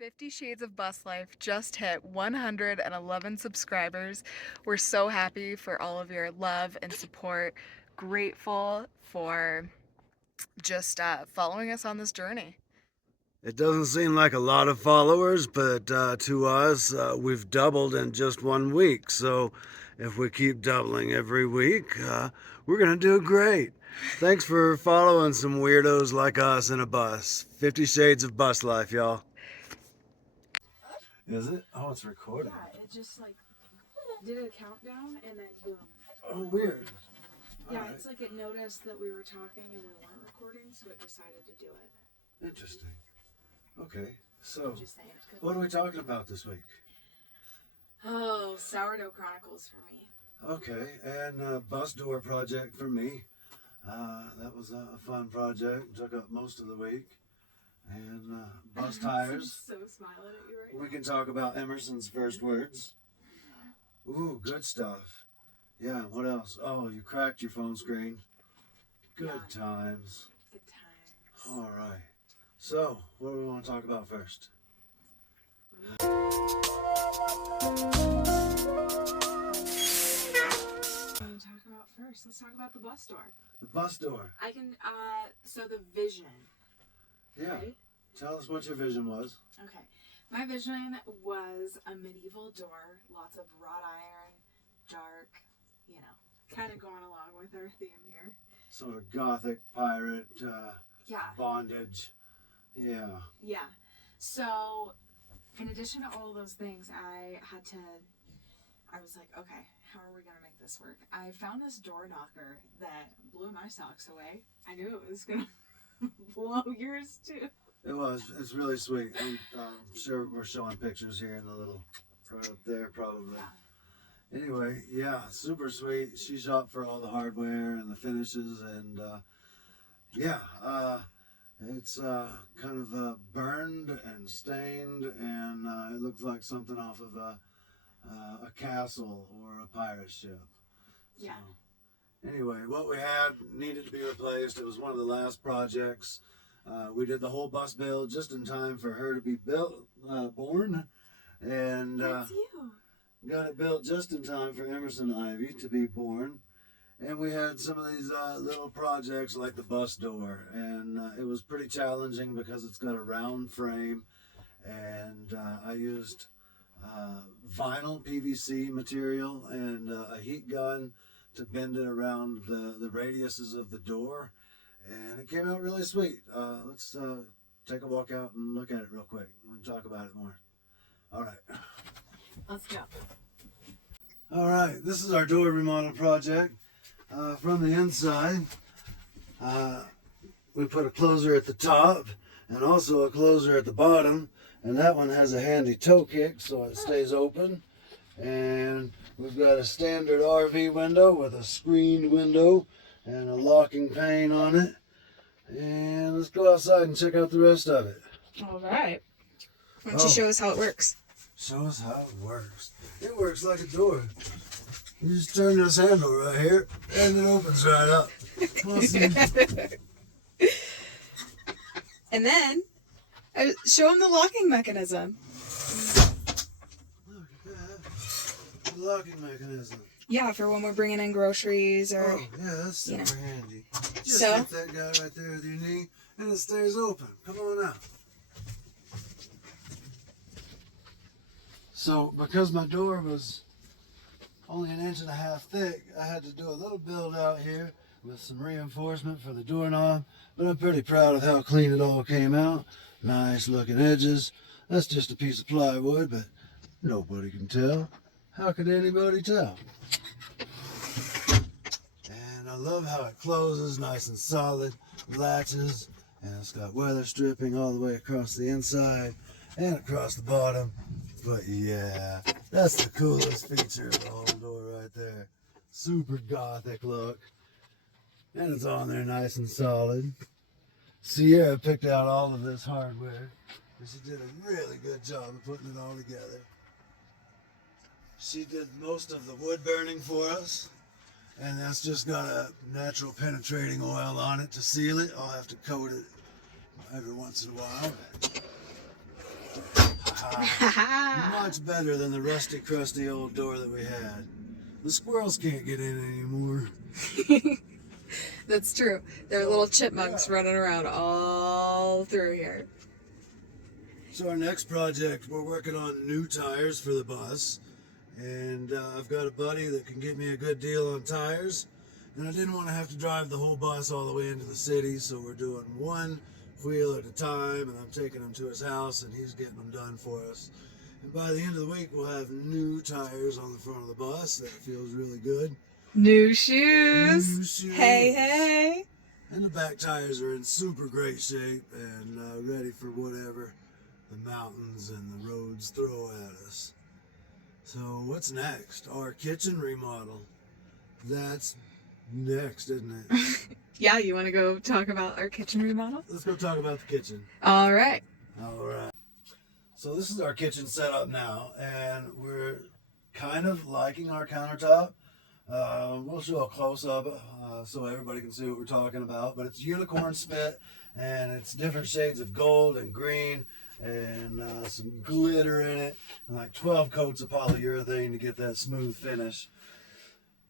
50 Shades of Bus Life just hit 111 subscribers. We're so happy for all of your love and support. Grateful for just following us on this journey. It doesn't seem like a lot of followers, but to us, we've doubled in just 1 week. So if we keep doubling every week, we're going to do great. Thanks for following some weirdos like us in a bus. 50 Shades of Bus Life, y'all. Is it? Oh, it's recording. Yeah, it just like did a countdown and then boom. Oh, weird. Yeah, it's like it noticed that we were talking and we weren't recording, so it decided to do it. Interesting. Okay, so Just saying it could. what are we talking about this week? Oh, Sourdough Chronicles for me. Okay, and bus door project for me. That was a fun project. Took up most of the week. And bus tires. So smiling at you right now. We can talk about Emerson's first words. Ooh, good stuff. Yeah, what else? Oh, you cracked your phone screen. Good times. Good times. All right. So, what do we want to talk about first? What do you want to talk about first? Let's talk about the bus door. The bus door. I can, so the vision. Yeah. Right? Tell us what your vision was. Okay. My vision was a medieval door, lots of wrought iron, dark, kind of going along with our theme here. Sort of gothic, pirate, Yeah. bondage. Yeah. Yeah. So, in addition to all those things, I was like, okay, how are we going to make this work? I found this door knocker that blew my socks away. I knew it was going to blow yours too. It was. It's really sweet. I'm sure we're showing pictures here in the little, right up there probably. Yeah. Anyway, yeah, super sweet. She shopped for all the hardware and the finishes, and it's kind of burned and stained, and it looks like something off of a castle or a pirate ship. Yeah. So, anyway, what we had needed to be replaced. It was one of the last projects. We did the whole bus build just in time for her to be born, and That's you. got it built just in time for Emerson Ivy to be born. And we had some of these little projects like the bus door, and it was pretty challenging because it's got a round frame, and I used vinyl PVC material and a heat gun to bend it around the radiuses of the door, and it came out really sweet. Let's take a walk out and look at it real quick. We'll talk about it more. All right. Let's go. All right, this is our door remodel project. From the inside, we put a closer at the top and also a closer at the bottom, and that one has a handy toe kick so it stays open. And we've got a standard RV window with a screened window and a locking pane on it. And let's go outside and check out the rest of it. All right. Why don't you show us how it works? Show us how it works. It works like a door. You just turn this handle right here, and it opens right up. And then, show them the locking mechanism. Look at that. The locking mechanism. Yeah, for when we're bringing in groceries or... Oh, yeah, that's super handy. Just So? hit that guy right there with your knee, and it stays open. Come on out. So, because my door was only 1.5 inches thick, I had to do a little build out here with some reinforcement for the doorknob, but I'm pretty proud of how clean it all came out. Nice looking edges. That's just a piece of plywood, but nobody can tell. How could anybody tell? And I love how it closes nice and solid, latches, and it's got weather stripping all the way across the inside and across the bottom. But yeah, that's the coolest feature of the whole door right there. Super gothic look. And it's on there nice and solid. Sierra picked out all of this hardware, and she did a really good job of putting it all together. She did most of the wood burning for us, and that's just got a natural penetrating oil on it to seal it. I'll have to coat it every once in a while. Much better than the rusty, crusty old door that we had. The squirrels can't get in anymore. That's true. There are little chipmunks running around all through here. So our next project, we're working on new tires for the bus. And I've got a buddy that can get me a good deal on tires. And I didn't want to have to drive the whole bus all the way into the city, so we're doing one wheel at a time, and I'm taking him to his house, and he's getting them done for us. And by the end of the week, we'll have new tires on the front of the bus. That feels really good. New shoes. New shoes. Hey, hey. And the back tires are in super great shape and ready for whatever the mountains and the roads throw at us. So what's next? Our kitchen remodel. That's next, isn't it? Yeah, you want to go talk about our kitchen remodel? Let's go talk about the kitchen. All right. All right. So this is our kitchen setup now, and we're kind of liking our countertop. We'll show a close-up so everybody can see what we're talking about. But it's unicorn spit, and it's different shades of gold and green, and some glitter in it, and like 12 coats of polyurethane to get that smooth finish.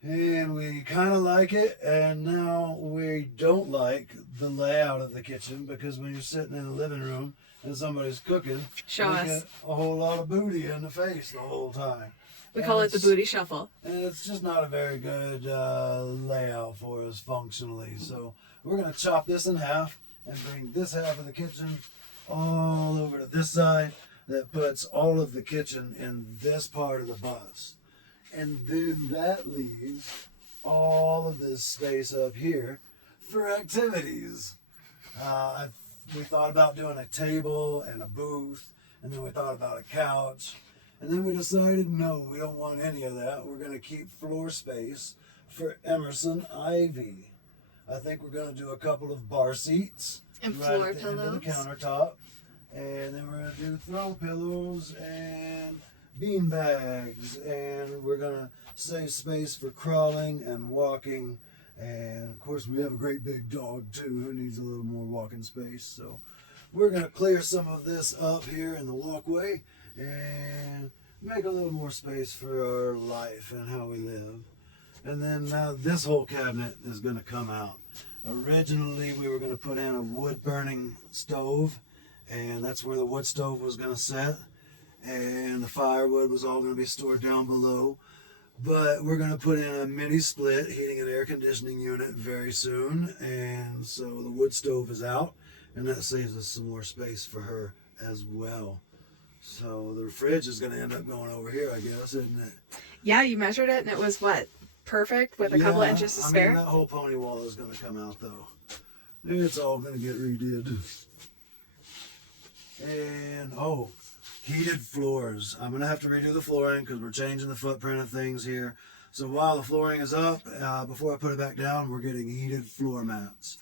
And we kind of like it, and now we don't like the layout of the kitchen, because when you're sitting in the living room and somebody's cooking, Show you us. get a whole lot of booty in the face the whole time. We call it the booty shuffle. And it's just not a very good layout for us functionally. So we're going to chop this in half and bring this half of the kitchen all over to this side. That puts all of the kitchen in this part of the bus. And then that leaves all of this space up here for activities. We thought about doing a table and a booth, and then we thought about a couch. And then we decided, no, we don't want any of that. We're going to keep floor space for Emerson Ivy. I think we're going to do a couple of bar seats And right floor at the end of the pillows. countertop. And then we're going to do throw pillows and bean bags. And we're going to save space for crawling and walking. And of course, we have a great big dog too who needs a little more walking space. So we're going to clear some of this up here in the walkway and make a little more space for our life and how we live. And then now this whole cabinet is going to come out. Originally we were going to put in a wood burning stove, and that's where the wood stove was going to sit, and the firewood was all going to be stored down below. But we're going to put in a mini split heating and air conditioning unit very soon, and so the wood stove is out, and that saves us some more space for her as well. So the fridge is going to end up going over here, I guess, isn't it? Yeah, you measured it, and it was what? Perfect, with a couple inches to spare? I mean, that whole pony wall is going to come out, though. It's all going to get redid. And, heated floors. I'm going to have to redo the flooring because we're changing the footprint of things here. So while the flooring is up, before I put it back down, we're getting heated floor mats.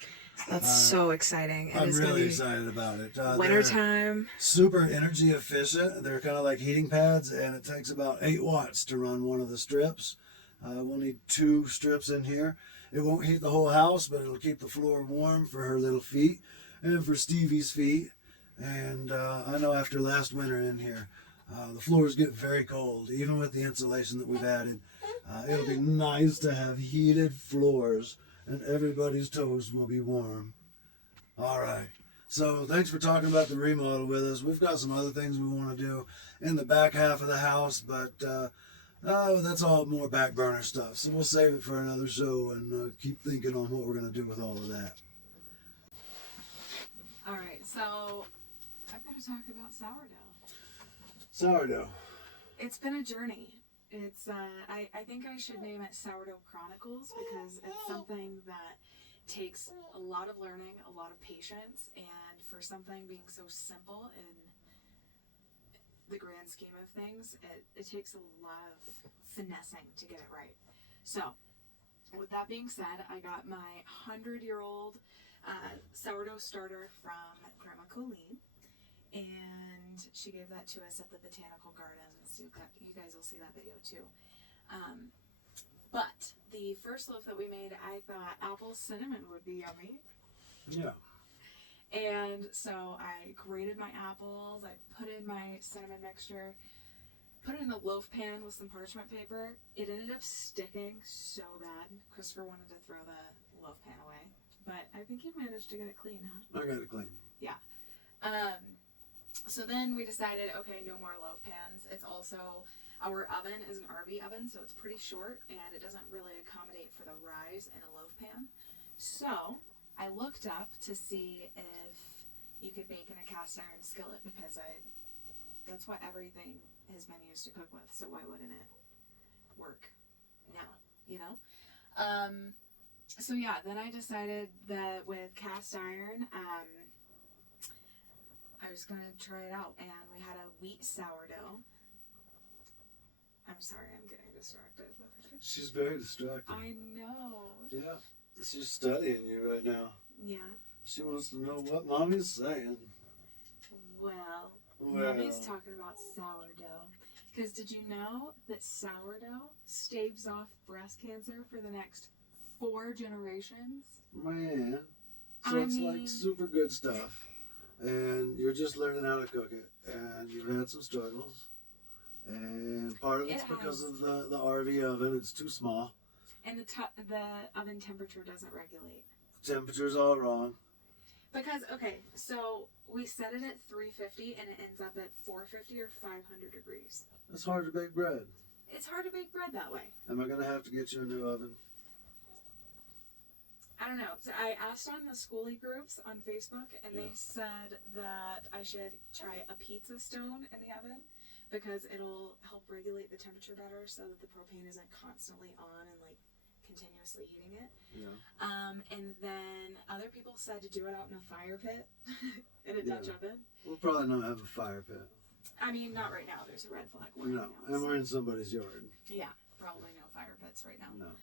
That's so exciting. I'm really excited about it. Wintertime. Super energy efficient. They're kind of like heating pads, and it takes about 8 watts to run one of the strips. We'll need 2 strips in here. It won't heat the whole house, but it'll keep the floor warm for her little feet and for Stevie's feet. And I know after last winter in here, the floors get very cold, even with the insulation that we've added. It'll be nice to have heated floors, and everybody's toes will be warm. All right. So thanks for talking about the remodel with us. We've got some other things we want to do in the back half of the house, but that's all more back burner stuff. So we'll save it for another show and keep thinking on what we're going to do with all of that. All right, so I'm going to talk about sourdough. Sourdough. It's been a journey. It's I think I should name it Sourdough Chronicles because it's something that takes a lot of learning, a lot of patience, and for something being so simple in the grand scheme of things, it takes a lot of finessing to get it right. So, with that being said, I got my 100-year-old sourdough starter from Grandma Colleen. And she gave that to us at the Botanical Gardens. You guys will see that video too. But the first loaf that we made, I thought apple cinnamon would be yummy. Yeah. And so I grated my apples, I put in my cinnamon mixture, put it in a loaf pan with some parchment paper. It ended up sticking so bad. Christopher wanted to throw the loaf pan away, but I think you managed to get it clean, huh? I got it clean. Yeah. So then we decided, okay, no more loaf pans. It's also, our oven is an RV oven, so it's pretty short and it doesn't really accommodate for the rise in a loaf pan. So I looked up to see if you could bake in a cast iron skillet because that's what everything has been used to cook with. So why wouldn't it work now, you know? So yeah, then I decided that with cast iron, I was going to try it out, and we had a wheat sourdough. I'm sorry, I'm getting distracted. She's very distracted. I know. Yeah, she's studying you right now. Yeah. She wants to know what Mommy's saying. Well, Mommy's talking about sourdough. Because did you know that sourdough staves off breast cancer for the next 4 generations? Man. So it's like super good stuff. And you're just learning how to cook it. And you've had some struggles. And part of it's because of the RV oven. It's too small. And the oven temperature doesn't regulate. The temperature's all wrong. Because, okay, so we set it at 350 and it ends up at 450 or 500 degrees. It's hard to bake bread. It's hard to bake bread that way. Am I going to have to get you a new oven? I don't know. So I asked on the Skoolie groups on Facebook, and they said that I should try a pizza stone in the oven because it'll help regulate the temperature better so that the propane isn't constantly on and like continuously heating it. Yeah. And then other people said to do it out in a fire pit in a Dutch oven. We'll probably not have a fire pit. I mean, not right now. There's a red flag. No, and we're in somebody's yard. Yeah, probably no fire pits right now. No.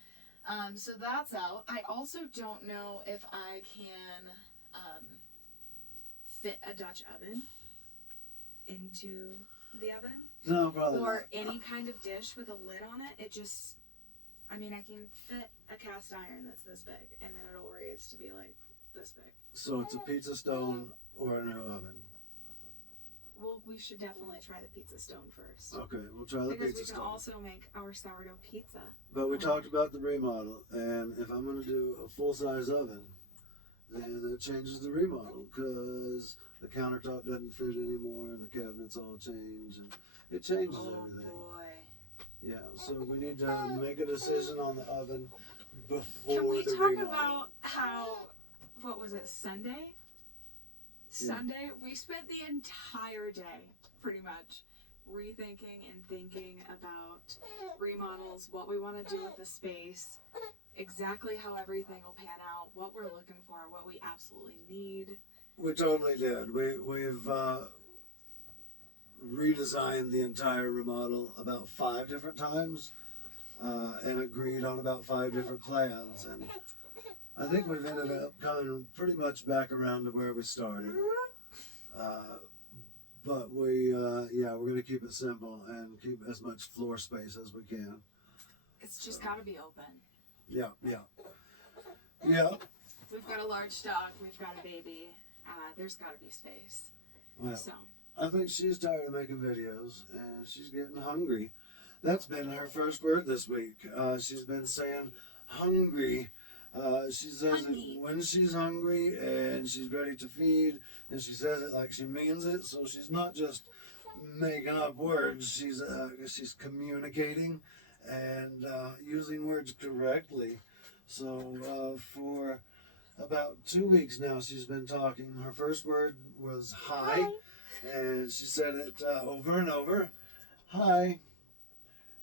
So that's out. I also don't know if I can fit a Dutch oven into the oven. No, probably or not. any kind of dish with a lid on it. It just, I mean, I can fit a cast iron that's this big, and then it'll raise to be like this big. So it's a pizza stone or a new oven? Well, we should definitely try the pizza stone first. Okay, we'll try the because pizza stone. we can also make our sourdough pizza. But we talked about the remodel, and if I'm going to do a full-size oven, then it changes the remodel, because the countertop doesn't fit anymore, and the cabinets all change, and it changes everything. Oh, boy. Yeah, so we need to make a decision on the oven before Can we the talk remodel. about how, what was it, Sunday? Sunday, we spent the entire day, pretty much, rethinking and thinking about remodels, what we want to do with the space, exactly how everything will pan out, what we're looking for, what we absolutely need. We totally did. We've redesigned the entire remodel about 5 different times and agreed on about 5 different plans. And I think we've ended up coming pretty much back around to where we started. But we're going to keep it simple and keep as much floor space as we can. It's just got to be open. Yeah. We've got a large dog. We've got a baby. There's got to be space. Well, So, I think she's tired of making videos and she's getting hungry. That's been her first word this week. She's been saying hungry. She says it when she's hungry and she's ready to feed, and she says it like she means it. So she's not just making up words. She's communicating and using words correctly. So for about 2 weeks now, she's been talking. Her first word was hi, and she said it over and over. Hi.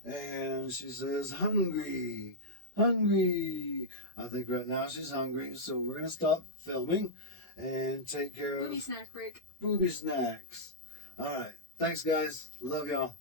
And she says hungry. Hungry. I think right now she's hungry, so we're going to stop filming and take care of booby snack break. booby snacks. All right. Thanks, guys. Love y'all.